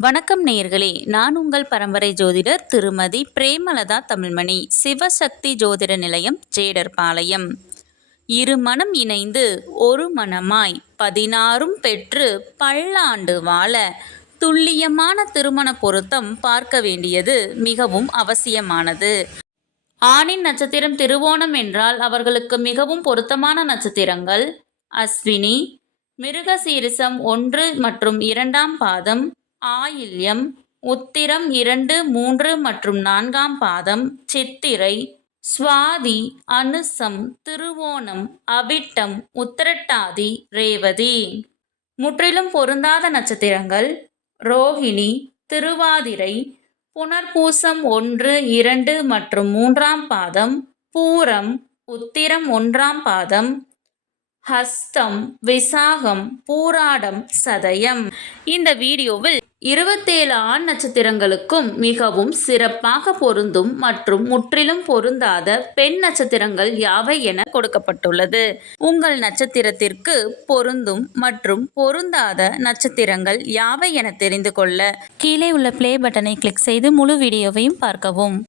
வணக்கம் நேயர்களே, நான் உங்கள் பரம்பரை ஜோதிடர் திருமதி பிரேமலதா தமிழ்மணி, சிவசக்தி ஜோதிட நிலையம், ஜேடர்பாளையம். இரு மனம் இணைந்து ஒரு மனமாய் 16ம் பெற்று பல்லாண்டு வாழ துல்லியமான திருமண பொருத்தம் பார்க்க வேண்டியது மிகவும் அவசியமானது. ஆணின் நட்சத்திரம் திருவோணம் என்றால் அவர்களுக்கு மிகவும் பொருத்தமான நட்சத்திரங்கள் அஸ்வினி, மிருகசீரிசம் 1 மற்றும் 2ஆம் பாதம், ஆயில்யம், உத்திரம் 2, 3 மற்றும் 4ஆம் பாதம், சித்திரை, சுவாதி, அனுசம், திருவோணம், அவிட்டம், உத்திரட்டாதி, ரேவதி. முற்றிலும் பொருந்தாத நட்சத்திரங்கள் ரோகிணி, திருவாதிரை, புனர்பூசம் 1, 2 மற்றும் 3ஆம் பாதம், பூரம், உத்திரம் 1ஆம் பாதம், ஹஸ்தம், விசாகம், பூராடம், சதயம். இந்த வீடியோவில் 27 ஆண் நட்சத்திரங்களுக்கும் மிகவும் சிறப்பாக பொருந்தும் மற்றும் முற்றிலும் பொருந்தாத பெண் நட்சத்திரங்கள் யாவை என கொடுக்கப்பட்டுள்ளது. உங்கள் நட்சத்திரத்திற்கு பொருந்தும் மற்றும் பொருந்தாத நட்சத்திரங்கள் யாவை என தெரிந்து கொள்ள கீழே உள்ள ப்ளே பட்டனை கிளிக் செய்து முழு வீடியோவையும் பார்க்கவும்.